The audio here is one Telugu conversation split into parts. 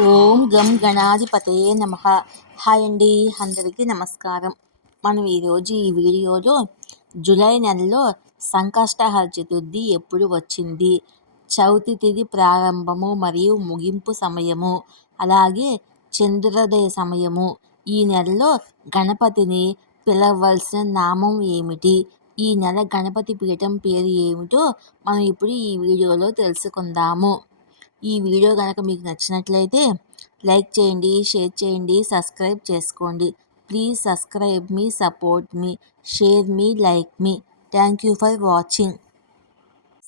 ఓం గం గణాధిపతయే నమః. హాయ్ అండి, అందరికీ నమస్కారం. మనం ఈరోజు ఈ వీడియోలో జూలై నెలలో సంకష్టహర చతుర్థి ఎప్పుడు వచ్చింది, చవితి తిథి ప్రారంభము మరియు ముగింపు సమయము, అలాగే చంద్రోదయ సమయము, ఈ నెలలో గణపతిని పిలవలసిన నామం ఏమిటి, ఈ నెల గణపతి పీఠం పేరు ఏమిటో మనం ఇప్పుడు ఈ వీడియోలో తెలుసుకుందాము. ఈ వీడియో కనుక మీకు నచ్చినట్లయితే లైక్ చేయండి, షేర్ చేయండి, సబ్స్క్రైబ్ చేసుకోండి. Please subscribe me, support me, share me, like me. Thank you for watching.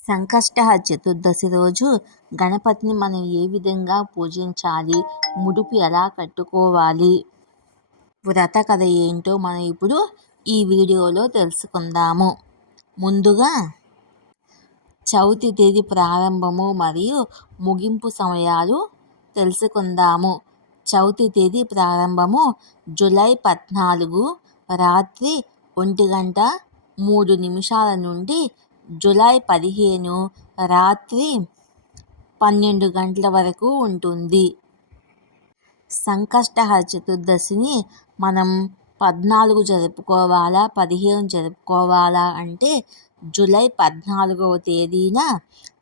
Sankashtahara Chaturdashi రోజు గణపతిని మనం ఏ విధంగా పూజించాలి, ముడుపు ఎలా కట్టుకోవాలి, వ్రత కథ ఏంటో మనం ఇప్పుడు ఈ వీడియోలో తెలుసుకుందాము. ముందుగా చవితి తేదీ ప్రారంభము మరియు ముగింపు సమయాలు తెలుసుకుందాము. చవితి తేదీ ప్రారంభము జూలై 14 రాత్రి 1:03 నుండి జూలై 15 రాత్రి 12 గంటల వరకు ఉంటుంది. సంకష్టహర చతుర్దశిని మనం 14 జరుపుకోవాలా, 15 జరుపుకోవాలా అంటే జూలై 14వ తేదీన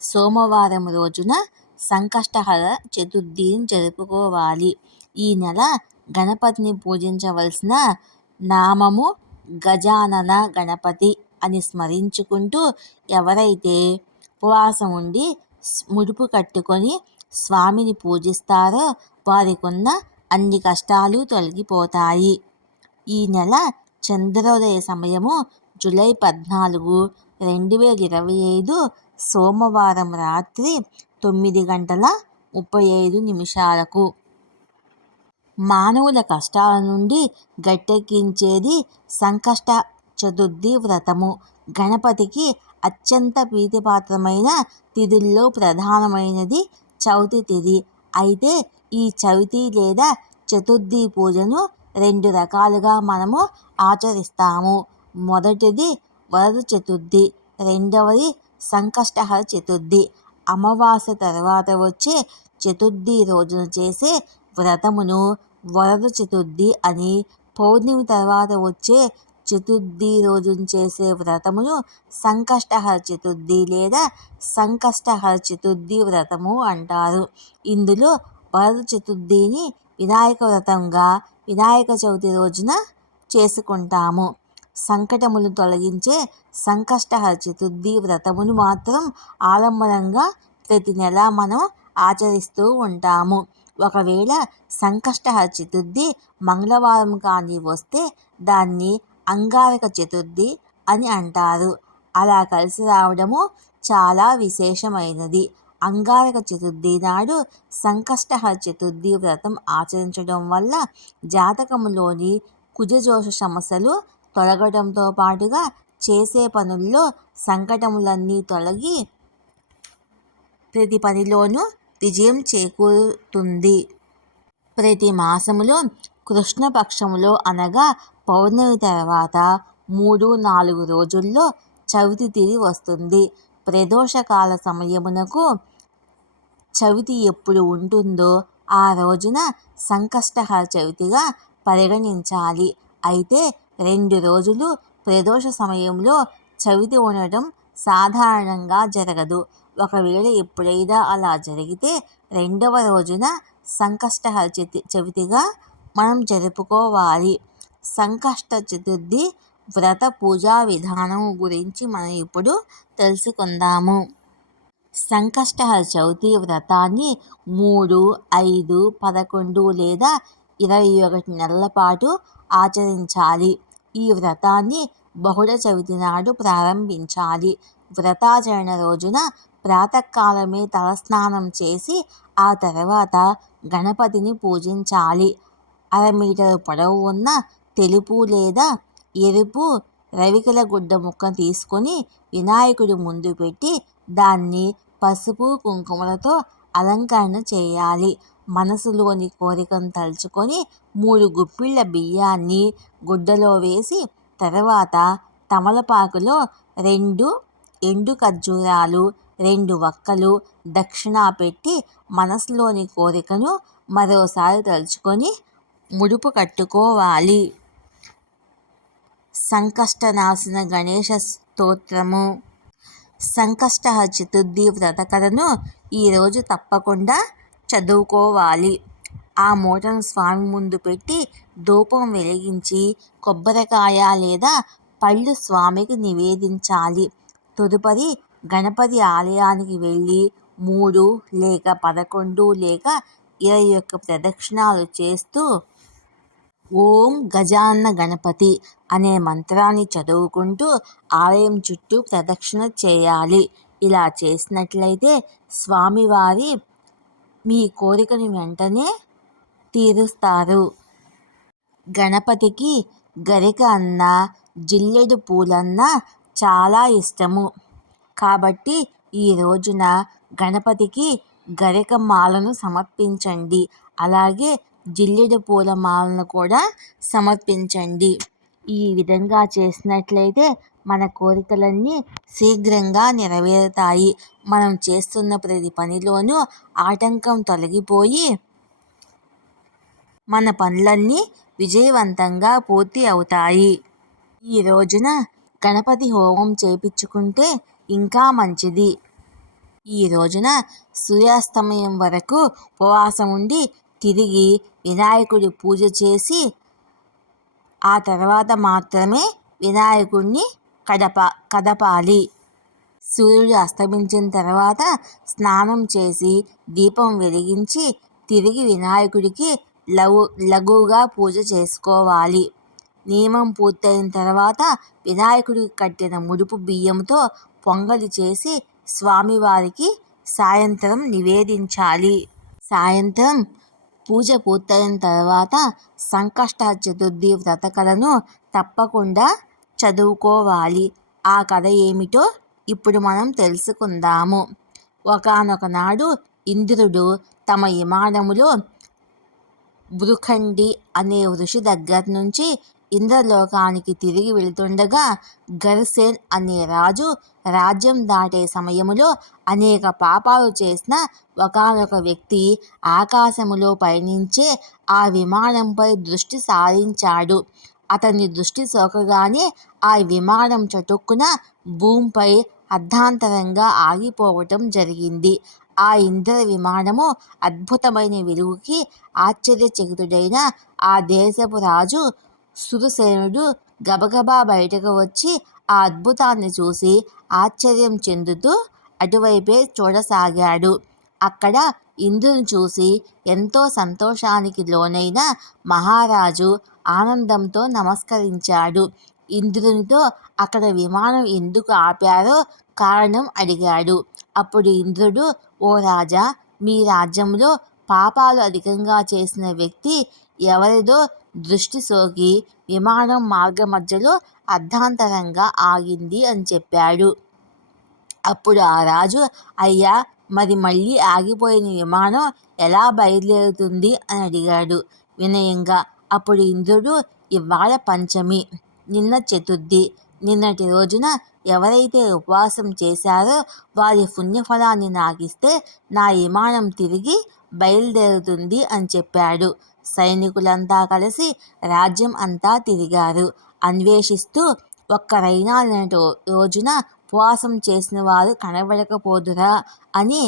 సోమవారం రోజున సంకష్టహర చతుర్థిని జరుపుకోవాలి. ఈ నెల గణపతిని పూజించవలసిన నామము గజానన గణపతి అని స్మరించుకుంటూ ఎవరైతే ఉపవాసం ఉండి ముడుపు కట్టుకొని స్వామిని పూజిస్తారో వారికున్న అన్ని కష్టాలు తొలగిపోతాయి. ఈ నెల చంద్రోదయ సమయము జూలై 14, 2025 సోమవారం రాత్రి 9:35. మానవుల కష్టాల నుండి గట్టెక్కించేది సంకష్ట చతుర్థి వ్రతము. గణపతికి అత్యంత ప్రీతిపాత్రమైన తిథుల్లో ప్రధానమైనది చవితి తిథి. అయితే ఈ చవితి లేదా చతుర్థి పూజను 2 రకాలుగా మనము ఆచరిస్తాము. మొదటిది వరద చతుర్థి, రెండవది సంకష్టహర చతుర్థి. అమావాస్య తర్వాత వచ్చే చతుర్థి రోజున చేసే వ్రతమును వరద చతుర్థి అని, పౌర్ణమి తర్వాత వచ్చే చతుర్థి రోజున చేసే వ్రతమును సంకష్టహర చతుర్థి లేదా సంకష్టహర చతుర్థి వ్రతము అంటారు. ఇందులో వరద చతుర్థిని వినాయక వ్రతంగా వినాయక చవితి రోజున చేసుకుంటాము. సంకటములు తొలగించే సంకష్టహర చతుర్థి వ్రతమును మాత్రం ఆలంబనంగా ప్రతి నెల మనం ఆచరిస్తూ ఉంటాము. ఒకవేళ సంకష్టహర చతుర్థి మంగళవారం కానీ వస్తే దాన్ని అంగారక చతుర్థి అని అంటారు. అలా కలిసి రావడము చాలా విశేషమైనది. అంగారక చతుర్థి నాడు సంకష్టహర చతుర్థి వ్రతం ఆచరించడం వల్ల జాతకములోని కుజదోష సమస్యలు తొలగడంతో పాటుగా చేసే పనుల్లో సంకటములన్నీ తొలగి ప్రతి పనిలోనూ విజయం చేకూరుతుంది. ప్రతి మాసములో కృష్ణపక్షములో అనగా పౌర్ణమి తర్వాత 3-4 రోజుల్లో చవితి తిథి వస్తుంది. ప్రదోషకాల సమయమునకు చవితి ఎప్పుడు ఉంటుందో ఆ రోజున సంకష్టహర చవితిగా పరిగణించాలి. అయితే 2 రోజులు ప్రదోష సమయంలో చవితి ఉండటం సాధారణంగా జరగదు. ఒకవేళ ఎప్పుడైనా అలా జరిగితే 2వ రోజున సంకష్టహర చవితిగా మనం జరుపుకోవాలి. సంకష్ట చతుర్థి వ్రత పూజా విధానం గురించి మనం ఇప్పుడు తెలుసుకుందాము. సంకష్టహర చవితి వ్రతాన్ని 3, 5, 11 లేదా 21 నెలల పాటు ఆచరించాలి. ఈ వ్రతాన్ని బహుళ చవితి నాడు ప్రారంభించాలి. వ్రతాచరణ రోజున ప్రాతకాలమే తలస్నానం చేసి ఆ తర్వాత గణపతిని పూజించాలి. 1/2 మీటరు పొడవు ఉన్న తెలుపు లేదా ఎరుపు రవికల గుడ్డ ముక్క తీసుకొని వినాయకుడి ముందు పెట్టి దాన్ని పసుపు కుంకుమలతో అలంకరణ చేయాలి. మనసులోని కోరికను తలుచుకొని 3 గుప్పిళ్ళ బియ్యాన్ని గుడ్డలో వేసి తర్వాత తమలపాకులో 2 ఎండు ఖర్జూరాలు, 2 వక్కలు దక్షిణ పెట్టి మనసులోని కోరికను మరోసారి తలుచుకొని ముడుపు కట్టుకోవాలి. సంకష్టనాశన గణేశ స్తోత్రము. సంకష్టహర చతుర్థి వ్రత కథను ఈరోజు తప్పకుండా చదువుకోవాలి. ఆ మూటను స్వామి ముందు పెట్టి ధూపం వెలిగించి కొబ్బరికాయ లేదా పళ్ళు స్వామికి నివేదించాలి. తదుపరి గణపతి ఆలయానికి వెళ్ళి 3 లేక 11 లేక 21 ప్రదక్షిణాలు చేస్తూ ఓం గజాన్న గణపతి అనే మంత్రాన్ని చదువుకుంటూ ఆలయం చుట్టూ ప్రదక్షిణ చేయాలి. ఇలా చేసినట్లయితే స్వామివారి మీ కోరికను వెంటనే తీరుస్తారు. గణపతికి గరిక అన్న జిల్లెడు పూలన్నా చాలా ఇష్టము. కాబట్టి ఈ రోజున గణపతికి గరిక మాలను సమర్పించండి. అలాగే జిల్లెడు పూల మాలను కూడా సమర్పించండి. ఈ విధంగా చేసినట్లయితే మన కోరికలన్నీ శీఘ్రంగా నెరవేరుతాయి. మనం చేస్తున్న ప్రతి పనిలోనూ ఆటంకం తొలగిపోయి మన పనులన్నీ విజయవంతంగా పూర్తి అవుతాయి. ఈ రోజున గణపతి హోమం చేయించుకుంటే ఇంకా మంచిది. ఈ రోజున సూర్యాస్తమయం వరకు ఉపవాసం ఉండి తిరిగి వినాయకుడి పూజ చేసి ఆ తర్వాత మాత్రమే వినాయకుడిని కదపాలి. సూర్యుడు అస్తమించిన తర్వాత స్నానం చేసి దీపం వెలిగించి తిరిగి వినాయకుడికి లఘువుగా పూజ చేసుకోవాలి. నియమం పూర్తయిన తర్వాత వినాయకుడికి కట్టిన ముడుపు బియ్యంతో పొంగలి చేసి స్వామివారికి సాయంత్రం నివేదించాలి. సాయంత్రం పూజ పూర్తయిన తర్వాత సంకష్ట చతుర్థి వ్రత కథను తప్పకుండా చదువుకోవాలి. ఆ కథ ఏమిటో ఇప్పుడు మనం తెలుసుకుందాము. ఒకానొక నాడు ఇంద్రుడు తమ విమానములో భృఖండి అనే ఋషి దగ్గర నుంచి ఇంద్రలోకానికి తిరిగి వెళుతుండగా గర్సేన్ అనే రాజు రాజ్యం దాటే సమయములో అనేక పాపాలు చేసిన ఒకానొక వ్యక్తి ఆకాశములో పయనించే ఆ విమానంపై దృష్టి సారించాడు. అతని దృష్టి సోకగానే ఆ విమానం చటుక్కున భూమిపై అర్ధాంతరంగా ఆగిపోవటం జరిగింది. ఆ ఇంద్ర విమానము అద్భుతమైన వెలుగుకి ఆశ్చర్యచకితుడైన ఆ దేశపు రాజు సురసేనుడు గబగబా బయటకు వచ్చి ఆ అద్భుతాన్ని చూసి ఆశ్చర్యం చెందుతూ అటువైపే చూడసాగాడు. అక్కడ ఇంద్రుని చూసి ఎంతో సంతోషానికి లోనైన మహారాజు ఆనందంతో నమస్కరించాడు. ఇంద్రునితో అక్కడ విమానం ఎందుకు ఆపారో కారణం అడిగాడు. అప్పుడు ఇంద్రుడు, ఓ రాజా, మీ రాజ్యంలో పాపాలు అధికంగా చేసిన వ్యక్తి ఎవరిదో దృష్టి సోకి విమానం మార్గమధ్యలో అర్ధాంతరంగా ఆగింది అని చెప్పాడు. అప్పుడు ఆ రాజు, అయ్యా, మరి మళ్ళీ ఆగిపోయిన విమానం ఎలా బయలుదేరుతుంది అని అడిగాడు వినయంగా. అప్పుడు ఇంద్రుడు, ఇవాళ పంచమి, నిన్న చతుర్థి. నిన్నటి రోజున ఎవరైతే ఉపవాసం చేశారో వారి పుణ్యఫలాన్ని నాకిస్తే నా విమానం తిరిగి బయలుదేరుతుంది అని చెప్పాడు. సైనికులంతా కలిసి రాజ్యం అంతా తిరిగారు. అన్వేషిస్తూ ఒక్కరైనా నిన్నటి రోజున ఉపవాసం చేసిన వారు కనబడకపోదురా అని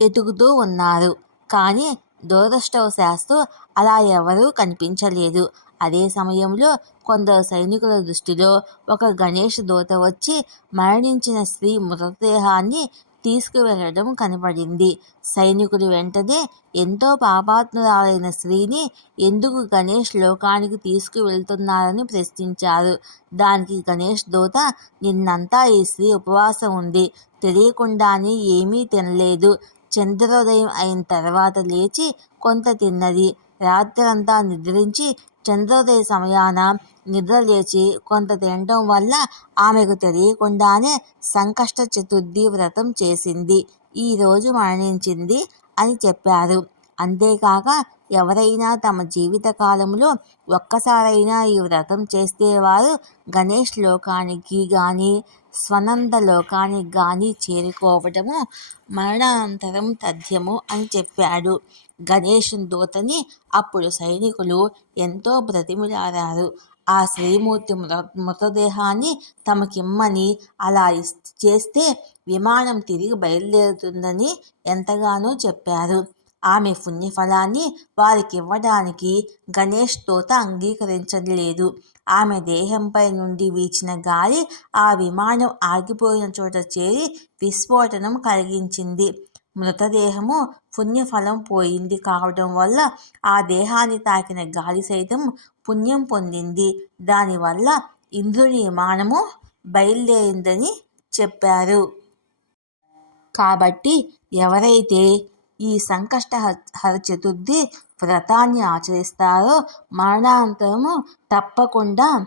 వెతుకుతూ ఉన్నారు. కానీ దురదృష్టవశాత్తు అలా ఎవరూ కనిపించలేదు. అదే సమయంలో కొందరు సైనికుల దృష్టిలో ఒక గణేష్ దూత వచ్చి మరణించిన స్త్రీ మృతదేహాన్ని తీసుకువెళ్ళడం కనపడింది. సైనికులు వెంటనే ఎంతో పాపాత్మురాలైన స్త్రీని ఎందుకు గణేష్ లోకానికి తీసుకువెళ్తున్నారని ప్రశ్నించారు. దానికి గణేష్ దూత, నిన్నంతా ఈ స్త్రీ ఉపవాసం ఉంది, తెలియకుండానే ఏమీ తినలేదు. చంద్రోదయం అయిన తర్వాత లేచి కొంత తిన్నది. రాత్రంతా నిద్రించి చంద్రోదయ సమయాన నిద్ర లేచి కొంత తినడం వల్ల ఆమెకు తెలియకుండానే సంకష్ట చతుర్థి వ్రతం చేసింది. ఈరోజు మరణించింది అని చెప్పారు. అంతేకాక ఎవరైనా తమ జీవిత కాలంలో ఒక్కసారైనా ఈ వ్రతం చేస్తే వారు గణేష్ లోకానికి కానీ స్వనంద లోకానికి కానీ చేరుకోవటము మరణానంతరం తథ్యము అని చెప్పాడు. గణేష్ దూతని అప్పుడు సైనికులు ఎంతో బ్రతిమిలాడారు. ఆ శ్రీమూర్తి మృతదేహాన్ని తమకిమ్మని, అలా చేస్తే విమానం తిరిగి బయలుదేరుతుందని ఎంతగానో చెప్పారు. ఆమె పుణ్యఫలాన్ని వారికివ్వడానికి గణేష్ దూత అంగీకరించలేదు. ఆమె దేహంపై నుండి వీచిన గాలి ఆ విమానం ఆగిపోయిన చోట చేరి విస్ఫోటనం కలిగించింది. మృతదేహము పుణ్యఫలం పోయింది కావడం వల్ల ఆ దేహాన్ని తాకిన గాలి సైతం పుణ్యం పొందింది. దానివల్ల ఇంద్రుని విమానము బయలుదేరిందని చెప్పారు. కాబట్టి ఎవరైతే ఈ సంకష్టహర చతుర్థి వ్రతాన్ని ఆచరిస్తారో మరణానంతరము తప్పకుండా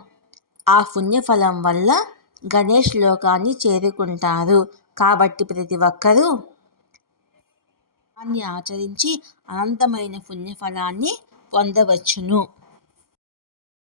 ఆ పుణ్యఫలం వల్ల గణేష్ లోకాన్ని చేరుకుంటారు. కాబట్టి ప్రతి ఒక్కరూ దాన్ని ఆచరించి అనంతమైన పుణ్యఫలాన్ని పొందవచ్చును.